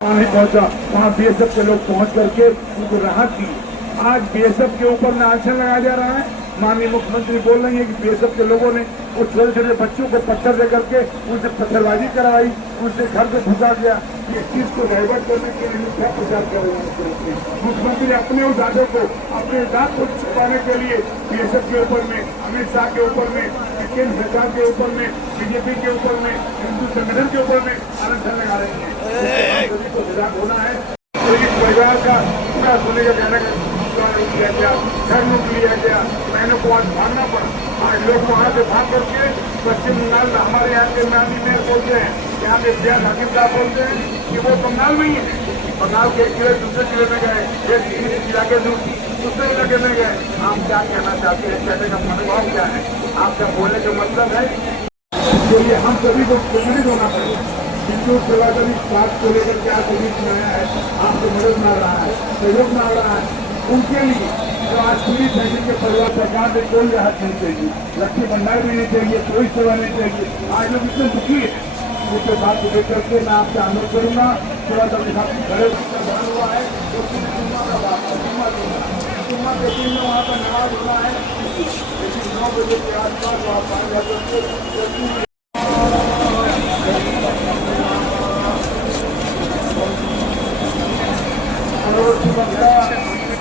नहीं पहुँचा। वहाँ बीएसएफ के लोग पहुँच करके उनको राहत दी। आज बीएसएफ के ऊपर आंचल लगाया जा रहा है। माननीय मुख्यमंत्री बोल रही है कि बीएसएफ के लोगों ने वो छोटे छोटे बच्चों को पत्थर दे करके उनसे पत्थरबाजी कराई, उनसे घर से घुसा गया इस चीज़ को डाइवर्ट करने के लिए क्या प्रचार कर रहे हैं मुख्यमंत्री अपने उस दादों को अपने दांत को छुपाने के लिए बीएसएफ के ऊपर में अमित शाह के ऊपर में केंद्र सरकार के ऊपर में बीजेपी के ऊपर में हिंदू संगठन के ऊपर में आरक्षण लगा रहे हैं। को होना है। तो इस परिवार का पूरा सोने का कहने का द्वारा किया गया घर लिया गया बहनों को आज भागना पड़ा। लोग वहाँ से भाग करके पश्चिम बंगाल में हमारे यहाँ के माननीय मेयर बोलते हैं। यहाँ पे बिहार हकीम साहब बोलते हैं कि वो बंगाल में ही है। बंगाल के एक ज़िले, दूसरे ज़िले में गए। एक इलाके से दूसरे इलाके में गए। आप क्या कहना चाहते हैं? कहने का मनोभाव क्या है? आपका बोलने का मतलब है तो ये हम सभी को प्रेरित होना पड़ेगा हिंदू सेवादली स्वास्थ्य को लेकर क्या सभी आया है? आपको मदद मिल रहा है। सहयोग मिल रहा है। उनके लिए जो आज पूरी फैमिली के परिवार सरकार से कोई राहत नहीं चाहिए। लक्ष्मी भंडार भी नहीं चाहिए कोई सेवा नहीं चाहिए। आज लोग इतने दुखी है। उसके बाद को लेकर के मैं आपसे अनुरोध करूँगा सेवा दल साहब खड़े हुआ है। तो है वहाँ पर नमाज़ होना है। लेकिन नौ बजे के आसपास वहाँ पानी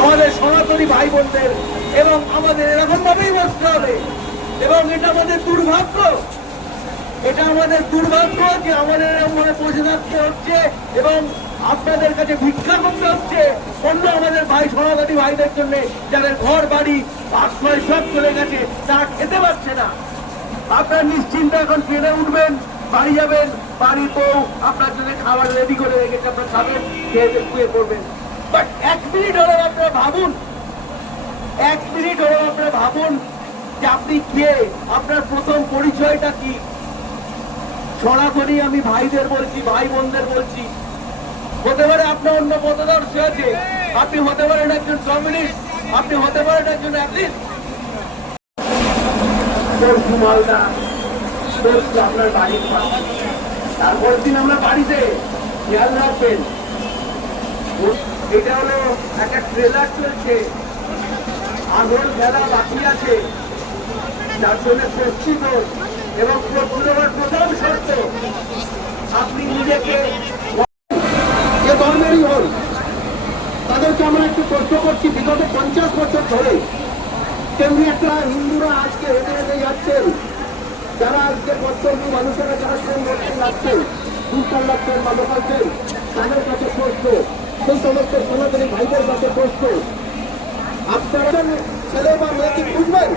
আমাদের সনাতনী ভাই বোনদের এবং আমাদের এরকম ভাবেই বসতে হবে। এবং এটা আমাদের দুর্ভাগ্য। এটা আমাদের দুর্ভাগ্য যে আমাদের এরকম ভাবে বসে থাকতে হচ্ছে এবং আপনাদের কাছে ভিক্ষা করতে হচ্ছে। অন্য আমাদের ভাই, সনাতনী ভাইদের জন্য যাদের ঘর বাড়ি আশ্রয় সব চলে গেছে, তারা খেতে পারছে না। আপনার নিশ্চিন্ত এখন ট্রেনে উঠবেন, বাড়ি যাবেন, বাড়ি বউ, আপনার জন্য খাবার রেডি করে রেখেছে আপনার খাবেন খেয়ে শুয়ে পড়বেন। বাট এক মিনিট হলো আপনারা ভাবুন, এক মিনিট হলো আপনারা ভাবুন যে আপনি কে, আপনার প্রথম পরিচয়টা কি? সরাসরি আমি ভাইদের বলছি, ভাই বোনদের বলছি। হতে পারে আপনার অন্য পথদর্শী আছে, আপনি হতে পারেন একজন কমিউনিস্ট, আপনি হতে পারেন একজন অ্যাথলিস্ট তারপর দিন আমরা বাড়িতে খেয়াল রাখবেন, এটা হলো একটা ট্রেলার চলছে, আগর খেলা বাকি আছে, যার জন্য প্রস্তুত এবং প্রস্তুত হওয়ার প্রথম শর্ত, আপনি নিজেকে তাদেরকে আমরা একটু প্রশ্ন করছি, বিগত পঞ্চাশ বছর ধরে। তেমনি একটা হিন্দুরা আজকে হেঁটে হেঁটে যাচ্ছেন? যারা আজকে কর্তব্য মানুষেরা যারা শ্রম করতে যাচ্ছেন দূর পাল্লাচ্ছেন বা লোকাচ্ছেন তাদের কাছে প্রশ্ন, সেই সমস্ত সনাতনী ভাইদের কাছে প্রশ্ন। আপনারা ছেলে বা মেয়েকে খুঁজবেন?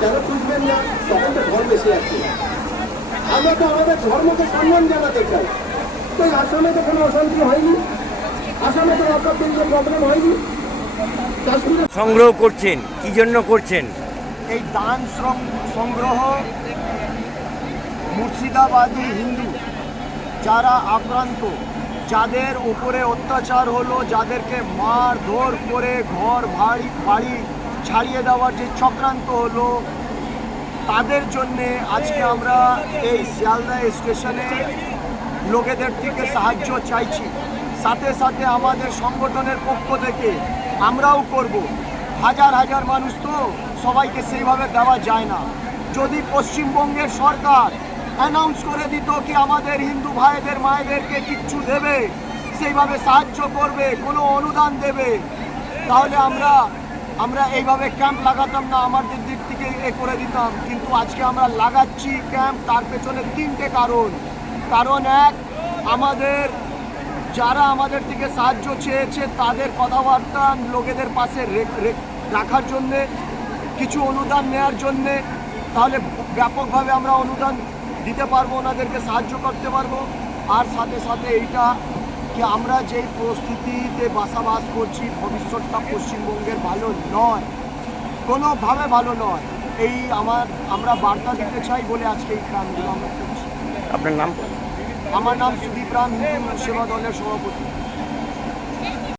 কেন খুঁজবেন না? তখন তো ধর্ম বেশি আছে। আমরা তো আমাদের ধর্মকে সম্মান জানাতে চাই। তো আসামে তো কোনো অশান্তি হয়নি? আসামে তো আপনার প্রবলেম হয়নি? সংগ্রহ করছেন, কি জন্য করছেন? এই দান শ্রম- সংগ্রহ মুর্শিদাবাদী হিন্দু, যারা আক্রান্ত, যাদের উপরে অত্যাচার হলো, যাদেরকে মার ধর করে ঘর, বাড়ি বাড়ি ছাড়িয়ে দেওয়ার যে চক্রান্ত হলো, তাদের জন্যে আজকে আমরা এই শিয়ালদা স্টেশনে লোকেদের থেকে সাহায্য চাইছি। সাথে সাথে আমাদের সংগঠনের পক্ষ থেকে আমরাও করব। হাজার হাজার মানুষ তো সবাইকে সেইভাবে দেওয়া যায় না। যদি পশ্চিমবঙ্গের সরকার অ্যানাউন্স করে দিত কি আমাদের হিন্দু ভাইদের মায়েদেরকে কিচ্ছু দেবে, সেইভাবে সাহায্য করবে, কোনো অনুদান দেবে, তাহলে আমরা আমরা এইভাবে ক্যাম্প লাগাতাম না, আমাদের দিক থেকে এ করে দিতাম। কিন্তু আজকে আমরা লাগাচ্ছি ক্যাম্প তার পেছনে তিনটে কারণ। কারণ এক, আমাদের যারা আমাদের থেকে সাহায্য চেয়েছে, তাদের কথাবার্তা লোকেদের পাশে রাখার জন্যে, কিছু অনুদান নেওয়ার জন্যে, তাহলে ব্যাপকভাবে আমরা অনুদান দিতে পারব, ওনাদেরকে সাহায্য করতে পারব। আর সাথে সাথে এইটা কি আমরা যেই প্রস্তুতিতে বাসাবাস করছি, ভবিষ্যৎটা পশ্চিমবঙ্গের ভালো নয়, কোনোভাবে ভালো নয়, এই আমার, আমরা বার্তা দিতে চাই বলে আজকে এই কামগুলো আমরা করছি। আপনার নাম? আমার নাম সুদীপ রাম হিন্দু সেবা দলের সভাপতি